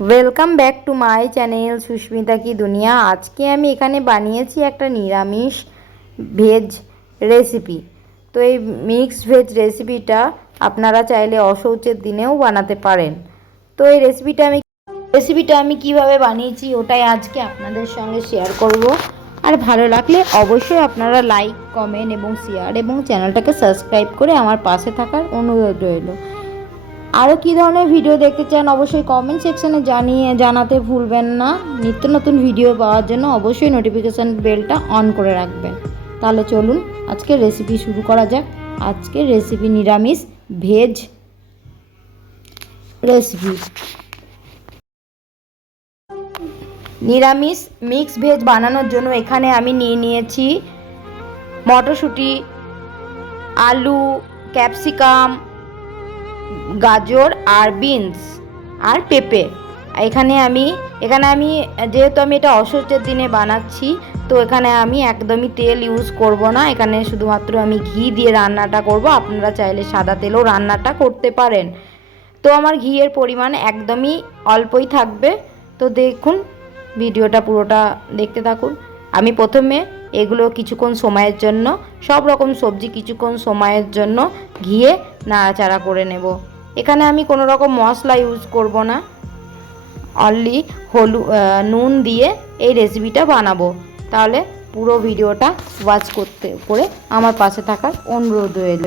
Welcome back to my channel Susmita Ki Duniya আজকে আমি এখানে বানিয়েছি একটা নিরামিষ ভেজ রেসিপি তো এই মিক্সড ভেজ রেসিপিটা আপনারা চাইলে অশৌচের দিনেও বানাতে পারেন। তো এই রেসিপিটা আমি রেসিপিটা আমি কীভাবে বানিয়েছি ওটাই আজকে আপনাদের সঙ্গে শেয়ার করব। আর ভালো লাগলে অবশ্যই আপনারা লাইক কমেন্ট এবং শেয়ার এবং চ্যানেলটাকে সাবস্ক্রাইব করে আমার পাশে থাকার অনুরোধ রইল। আরও কী ধরনের ভিডিও দেখতে চান অবশ্যই কমেন্ট সেকশানে জানিয়ে জানাতে ভুলবেন না। নিত্য নতুন ভিডিও পাওয়ার জন্য অবশ্যই নোটিফিকেশান বেলটা অন করে রাখবেন। তাহলে চলুন আজকে রেসিপি শুরু করা যাক। আজকে রেসিপি নিরামিষ ভেজ রেসিপি নিরামিষ মিক্স ভেজ বানানোর জন্য এখানে আমি নিয়ে নিয়েছি মটরশুঁটি, আলু ক্যাপসিকাম গাজর আর বিনস আর পেঁপে। এখানে আমি এখানে আমি, যেহেতু আমি এটা অসহ্যের দিনে বানাচ্ছি, তো এখানে আমি একদমই তেল ইউজ করব না। এখানে শুধুমাত্র আমি ঘি দিয়ে রান্নাটা করব। আপনারা চাইলে সাদা তেলেও রান্নাটা করতে পারেন। তো আমার ঘিয়ের পরিমাণ একদমই অল্পই থাকবে। তো দেখুন, ভিডিওটা পুরোটা দেখতে থাকুন। আমি প্রথমে এগুলো কিছুক্ষণ সময়ের জন্য, সব রকম সবজি কিছুক্ষণ সময়ের জন্য ঘিয়ে নাড়াচাড়া করে নেব। এখানে আমি কোনো রকম মশলা ইউজ করব না। অনলি হলু নুন দিয়ে এই রেসিপিটা বানাবো। তাহলে পুরো ভিডিওটা ওয়াচ করতে, করে আমার পাশে থাকার অনুরোধ রইল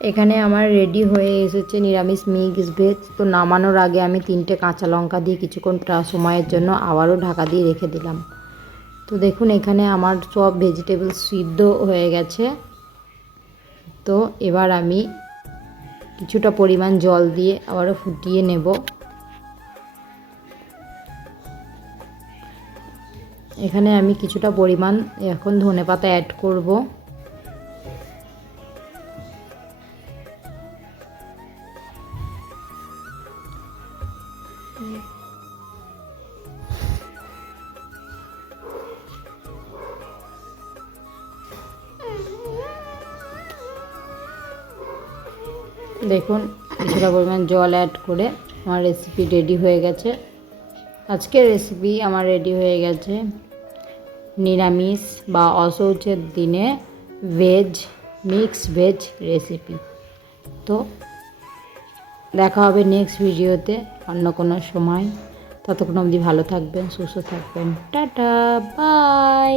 এখানে আমার রেডি হয়ে এসেছে নিরামিষ মিক্স ভেজ তো নামানোর আগে আমি তিনটে কাঁচা লঙ্কা দিয়ে কিছুক্ষণ সময়ের জন্য আবারও ঢাকা দিয়ে রেখে দিলাম। তো দেখুন এখানে আমার সব ভেজিটেবল সিদ্ধ হয়ে গেছে। তো এবার আমি কিছুটা পরিমাণ জল দিয়ে আবারও ফুটিয়ে নেব। এখানে আমি কিছুটা পরিমাণ এখন ধনেপাতা অ্যাড করব। দেখুন, কিছুটা পরিমাণ জল অ্যাড করে আমার রেসিপি রেডি হয়ে গেছে। আজকের রেসিপি আমার রেডি হয়ে গেছে। নিরামিষ বা অশৌচের দিনে ভেজ মিক্স ভেজ রেসিপি তো, দেখা হবে নেক্সট ভিডিওতে অন্য কোনো সময়। ততক্ষণ অবধি ভালো থাকবেন, সুস্থ থাকবেন। Tata bye